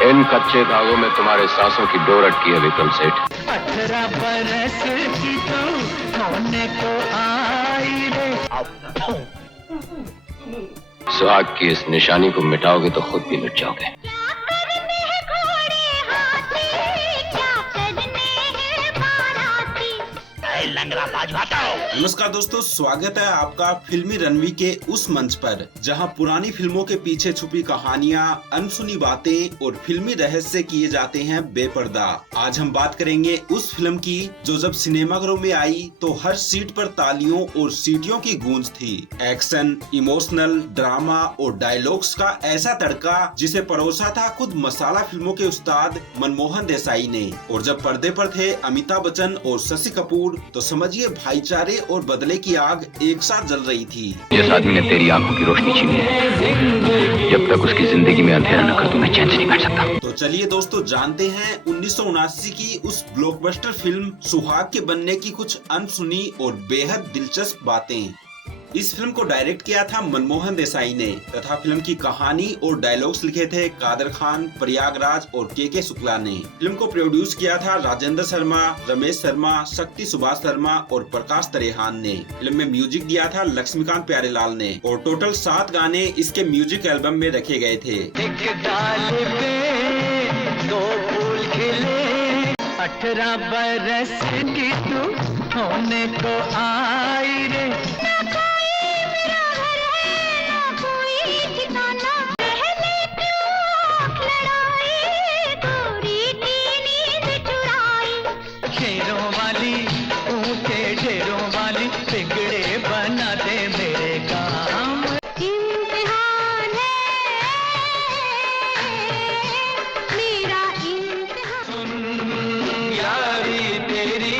इन कच्चे धागों में तुम्हारे सांसों की डोर अटकी है विक्रम सेठ। 18 बरस की तो होने को आई रे। सुहाग की इस निशानी को मिटाओगे तो खुद भी मिट जाओगे। नमस्कार दोस्तों, स्वागत है आपका फिल्मी रणवीर के उस मंच पर जहां पुरानी फिल्मों के पीछे छुपी कहानियां, अनसुनी बातें और फिल्मी रहस्य किए जाते हैं बेपर्दा। आज हम बात करेंगे उस फिल्म की जो जब सिनेमाघरों में आई तो हर सीट पर तालियों और सीटियों की गूंज थी। एक्शन, इमोशनल, ड्रामा और डायलॉग्स का ऐसा तड़का जिसे परोसा था खुद मसाला फिल्मों के उस्ताद मनमोहन देसाई ने। और जब पर्दे पर थे अमिताभ बच्चन और शशि कपूर तो समझिए भाईचारे और बदले की आग एक साथ जल रही थी। जिस आदमी ने तेरी आंखों की रोशनी छीनी है, जब तक उसकी जिंदगी में अंधेरा न कर दूं मैं चैन से नहीं बैठ सकता। तो चलिए दोस्तों, जानते हैं 1979 की उस ब्लॉकबस्टर फिल्म सुहाग के बनने की कुछ अनसुनी और बेहद दिलचस्प बातें। इस फिल्म को डायरेक्ट किया था मनमोहन देसाई ने तथा फिल्म की कहानी और डायलॉग्स लिखे थे कादर खान, प्रयागराज और के शुक्ला ने। फिल्म को प्रोड्यूस किया था राजेंद्र शर्मा, रमेश शर्मा, शक्ति सुभाष शर्मा और प्रकाश त्रेहान ने। फिल्म में म्यूजिक दिया था लक्ष्मीकांत प्यारेलाल ने और टोटल 7 गाने इसके म्यूजिक एल्बम में रखे गए थे। एक डाल पे 2 फूल खिले, 18 बरस की तू होने को आई रे। शेरों वाली ऊंचे ढेरों वाली बिगड़े बना दे मेरे काम। इम्तिहान है मेरा इम्तिहान। सुन यारी तेरी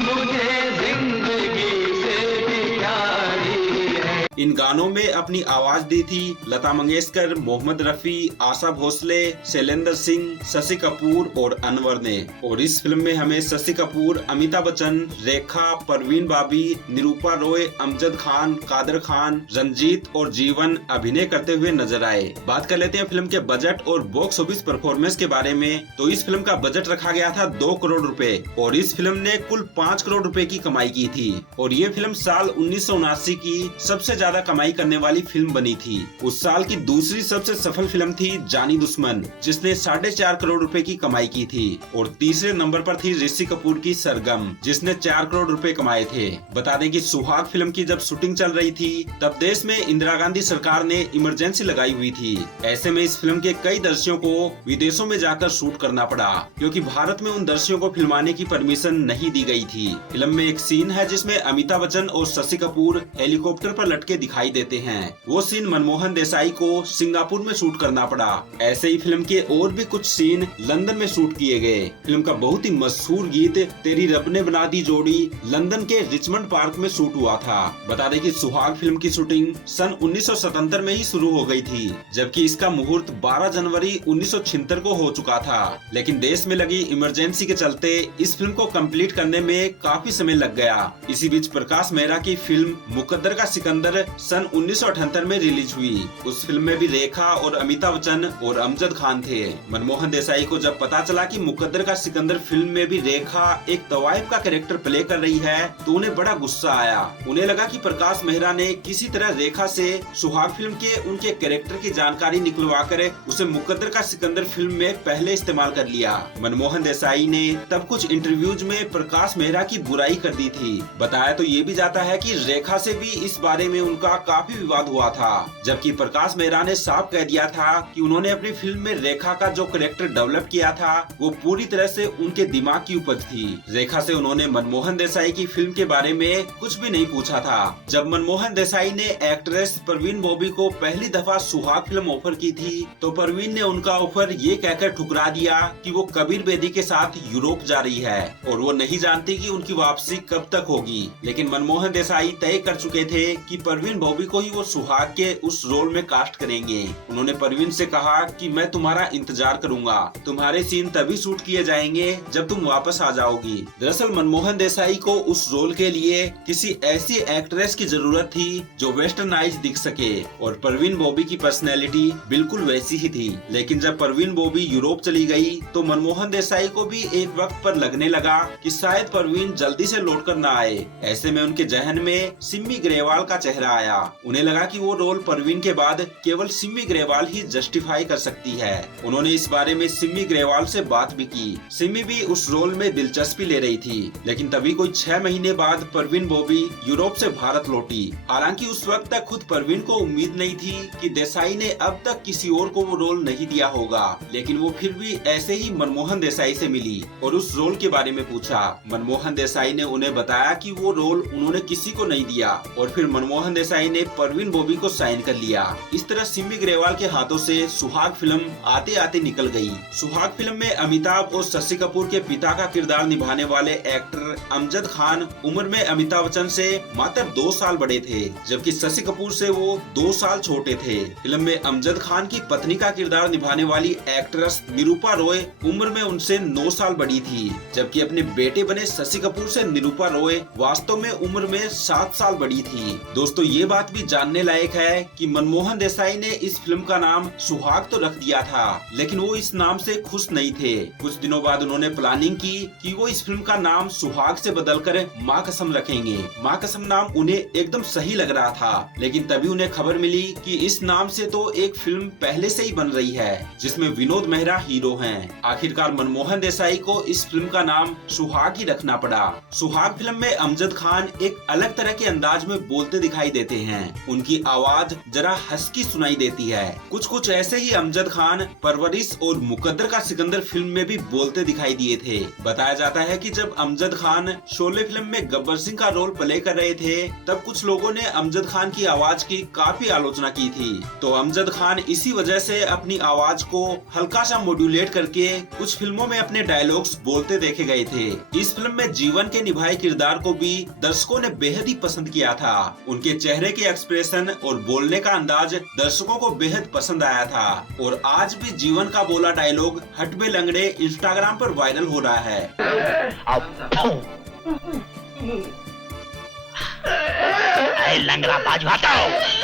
मुझे जिंदगी से भी प्यारी है। इन गानों में अपनी आवाज दी थी लता मंगेशकर, मोहम्मद रफी, आशा भोसले, शैलेंद्र सिंह, शशि कपूर और अनवर ने। और इस फिल्म में हमें शशि कपूर, अमिताभ बच्चन, रेखा, परवीन बाबी, निरूपा रॉय, अमजद खान, कादर खान, रंजीत और जीवन अभिनय करते हुए नजर आए। बात कर लेते हैं फिल्म के बजट और बॉक्स ऑफिस परफॉर्मेंस के बारे में। तो इस फिल्म का बजट रखा गया था 2 करोड़ रुपए और इस फिल्म ने कुल 5 करोड़ रुपए की कमाई की थी। और ये फिल्म साल 1979 की सबसे ज्यादा कमाई करने वाली फिल्म बनी थी। उस साल की दूसरी सबसे सफल फिल्म थी जानी दुश्मन, जिसने 4.5 करोड़ रुपए की कमाई की थी। और तीसरे नंबर पर थी ऋषि कपूर की सरगम, जिसने 4 करोड़ रुपए कमाए थे। बता दें कि सुहाग फिल्म की जब शूटिंग चल रही थी तब देश में इंदिरा गांधी सरकार ने इमरजेंसी लगाई हुई थी। ऐसे में इस फिल्म के कई दृश्यों को विदेशों में जाकर शूट करना पड़ा, क्योंकि भारत में उन दृश्यों को फिल्माने की परमिशन नहीं दी गई थी। फिल्म में एक सीन है जिसमें अमिताभ बच्चन और शशि कपूर हेलीकॉप्टर पर लटके दिखाई देते हैं। वो सीन मनमोहन देसाई को सिंगापुर में शूट करना पड़ा। ऐसे ही फिल्म के और भी कुछ सीन लंदन में शूट किए गए। फिल्म का बहुत ही मशहूर गीत तेरी रब ने बना दी जोड़ी लंदन के रिचमंड पार्क में शूट हुआ था। बता दें कि सुहाग फिल्म की शूटिंग सन 1977 में ही शुरू हो गई थी, जबकि इसका मुहूर्त 12 जनवरी 1976 को हो चुका था। लेकिन देश में लगी इमरजेंसी के चलते इस फिल्म को कंप्लीट करने में काफी समय लग गया। इसी बीच प्रकाश मेहरा की फिल्म मुकद्दर का सिकंदर सन 1978 में रिलीज हुई। उस फिल्म में भी रेखा और अमिताभ बच्चन और अमजद खान थे। मनमोहन देसाई को जब पता चला कि मुकद्दर का सिकंदर फिल्म में भी रेखा एक तवाइफ का कैरेक्टर प्ले कर रही है तो उन्हें बड़ा गुस्सा आया। उन्हें लगा कि प्रकाश मेहरा ने किसी तरह रेखा से सुहाग फिल्म के उनके कैरेक्टर की जानकारी निकलवाकर उसे मुकद्दर का सिकंदर फिल्म में पहले इस्तेमाल कर लिया। मनमोहन देसाई ने तब कुछ इंटरव्यूज में प्रकाश मेहरा की बुराई कर दी थी। बताया तो ये भी जाता है कि रेखा से भी इस बारे में उनका काफी विवाद हुआ था, जबकि प्रकाश मेहरा ने साफ कह दिया था कि उन्होंने अपनी फिल्म में रेखा का जो कैरेक्टर डेवलप किया था वो पूरी तरह से उनके दिमाग की उपज थी। रेखा से उन्होंने मनमोहन देसाई की फिल्म के बारे में कुछ भी नहीं पूछा था। जब मनमोहन देसाई ने एक्ट्रेस परवीन बॉबी को पहली दफा सुहाग फिल्म ऑफर की थी तो परवीन ने उनका ऑफर ये कहकर ठुकरा दिया कि वो कबीर बेदी के साथ यूरोप जा रही है और वो नहीं जानती कि उनकी वापसी कब तक होगी। लेकिन मनमोहन देसाई तय कर चुके थे कि परवीन परवीन बॉबी को ही वो सुहाग के उस रोल में कास्ट करेंगे। उन्होंने परवीन से कहा कि मैं तुम्हारा इंतजार करूंगा, तुम्हारे सीन तभी शूट किए जाएंगे जब तुम वापस आ जाओगी। दरअसल मनमोहन देसाई को उस रोल के लिए किसी ऐसी एक्ट्रेस की जरूरत थी जो वेस्टर्नाइज दिख सके, और परवीन बॉबी की पर्सनैलिटी बिल्कुल वैसी ही थी। लेकिन जब परवीन बॉबी यूरोप चली गई तो मनमोहन देसाई को भी एक वक्त पर लगने लगा कि शायद परवीन जल्दी से लौटकर न आए। ऐसे में उनके जहन में सिमी ग्रेवाल का चेहरा आया। उन्हें लगा कि वो रोल परवीन के बाद केवल सिमी ग्रेवाल ही जस्टिफाई कर सकती है। उन्होंने इस बारे में सिमी ग्रेवाल से बात भी की। सिमी भी उस रोल में दिलचस्पी ले रही थी। लेकिन तभी कोई 6 महीने बाद परवीन बॉबी यूरोप से भारत लौटी। हालांकि उस वक्त तक खुद परवीन को उम्मीद नहीं थी कि देसाई ने अब तक किसी और को वो रोल नहीं दिया होगा। लेकिन वो फिर भी ऐसे ही मनमोहन देसाई से मिली और उस रोल के बारे में पूछा। मनमोहन देसाई ने उन्हें बताया कि वो रोल उन्होंने किसी को नहीं दिया, और फिर मनमोहन देसाई ने परवीन बॉबी को साइन कर लिया। इस तरह सिमी ग्रेवाल के हाथों से सुहाग फिल्म आते आते निकल गई। सुहाग फिल्म में अमिताभ और शशि कपूर के पिता का किरदार निभाने वाले एक्टर अमजद खान उम्र में अमिताभ बच्चन से मात्र 2 साल बड़े थे, जबकि शशि कपूर से वो 2 साल छोटे थे। फिल्म में अमजद खान की पत्नी का किरदार निभाने वाली एक्ट्रेस निरूपा रॉय उम्र में उनसे 9 साल बड़ी थी, जबकि अपने बेटे बने शशि कपूर से निरूपा रॉय वास्तव में उम्र में 7 साल बड़ी थी। दोस्तों ये बात भी जानने लायक है कि मनमोहन देसाई ने इस फिल्म का नाम सुहाग तो रख दिया था, लेकिन वो इस नाम से खुश नहीं थे। कुछ दिनों बाद उन्होंने प्लानिंग की कि वो इस फिल्म का नाम सुहाग से बदलकर माँ कसम रखेंगे। माँ कसम नाम उन्हें एकदम सही लग रहा था, लेकिन तभी उन्हें खबर मिली कि इस नाम से तो एक फिल्म पहले से ही बन रही है जिसमें विनोद मेहरा हीरो हैं। आखिरकार मनमोहन देसाई को इस फिल्म का नाम सुहाग ही रखना पड़ा। सुहाग फिल्म में अमजद खान एक अलग तरह के अंदाज में बोलते दिखाई देते हैं। उनकी आवाज जरा हस्की सुनाई देती है। कुछ ऐसे ही अमजद खान परवरिश और मुकद्दर का सिकंदर फिल्म में भी बोलते दिखाई दिए थे। बताया जाता है कि जब अमजद खान शोले फिल्म में गब्बर सिंह का रोल प्ले कर रहे थे तब कुछ लोगों ने अमजद खान की आवाज की काफी आलोचना की थी। तो अमजद खान इसी वजह से अपनी आवाज को हल्का सा मॉड्यूलेट करके कुछ फिल्मों में अपने डायलॉग्स बोलते देखे गए थे। इस फिल्म में जीवन के निभाए किरदार को भी दर्शकों ने बेहद ही पसंद किया था। उनके चेहरे के एक्सप्रेशन और बोलने का अंदाज दर्शकों को बेहद पसंद आया था, और आज भी जीवन का बोला डायलॉग हट बे लंगड़े इंस्टाग्राम पर वायरल हो रहा है।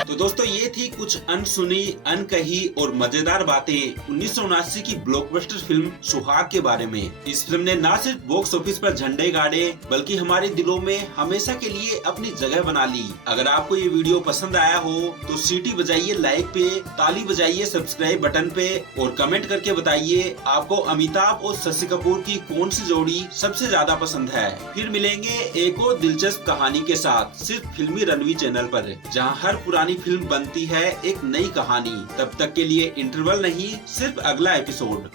तो दोस्तों ये थी कुछ अनसुनी, अनकही और मजेदार बातें 1979 की ब्लॉकबस्टर फिल्म सुहाग के बारे में। इस फिल्म ने न सिर्फ बॉक्स ऑफिस पर झंडे गाड़े बल्कि हमारे दिलों में हमेशा के लिए अपनी जगह बना ली। अगर आपको ये वीडियो पसंद आया हो तो सीटी बजाइए लाइक पे, ताली बजाइए सब्सक्राइब बटन पे, और कमेंट करके बताइए आपको अमिताभ और शशि कपूर की कौन सी जोड़ी सबसे ज्यादा पसंद है। फिर मिलेंगे एक और दिलचस्प कहानी के साथ सिर्फ फिल्मी रणवीर चैनल पर, जहां हर पुरानी फिल्म बनती है एक नई कहानी। तब तक के लिए इंटरवल नहीं, सिर्फ अगला एपिसोड।